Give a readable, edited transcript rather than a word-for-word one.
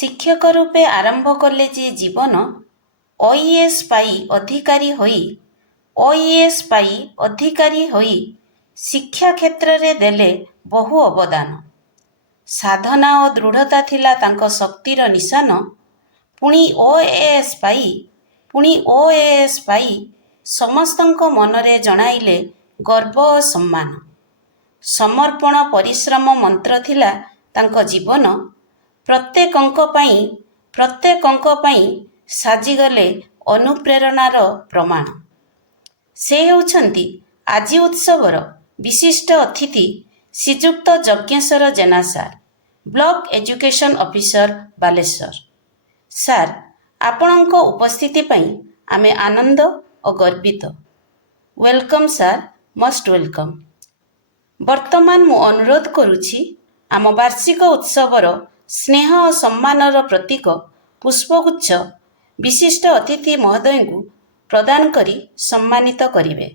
ଶିକ୍ଷକ ରୂପେ ଆରମ୍ଭ କଲେ ଯେ ଜୀବନ, OES ପାଇ ଅଧିକାରୀ ହୋଇ ଶିକ୍ଷା କ୍ଷେତ୍ରରେ ଦେଲେ ବହୁ ଅବଦାନ। ସାଧନା ଓ ଦୃଢ଼ତା ଥିଲା ତାଙ୍କ ଶକ୍ତିର ନିଶାନ। ପୁଣି OAS ପାଇ ସମସ୍ତଙ୍କ ମନରେ ଜଣାଇଲେ ଗର୍ବ ଓ ସମ୍ମାନ। ସମର୍ପଣ ପରିଶ୍ରମ ମନ୍ତ୍ର ଥିଲା ତାଙ୍କ ଜୀବନ। ପ୍ରତ୍ୟେକଙ୍କ ପାଇଁ ସାଜିଗଲେ ଅନୁପ୍ରେରଣାର ପ୍ରମାଣ। ସେ ହେଉଛନ୍ତି ଆଜି ଉତ୍ସବର ବିଶିଷ୍ଟ ଅତିଥି Shriyukta Yajneswar Jena sir, block education officer, Baleswar. Sir, ଆପଣଙ୍କ ଉପସ୍ଥିତି ପାଇଁ ଆମେ ଆନନ୍ଦ ଓ ଗର୍ବିତ। Welcome sir, most welcome. ବର୍ତ୍ତମାନ ମୁଁ ଅନୁରୋଧ କରୁଛି ଆମ ବାର୍ଷିକ ଉତ୍ସବର ସ୍ନେହ ଓ ସମ୍ମାନର ପ୍ରତୀକ ପୁଷ୍ପଗୁଚ୍ଛ ବିଶିଷ୍ଟ ଅତିଥି ମହୋଦୟଙ୍କୁ ପ୍ରଦାନ କରି ସମ୍ମାନିତ କରିବେ।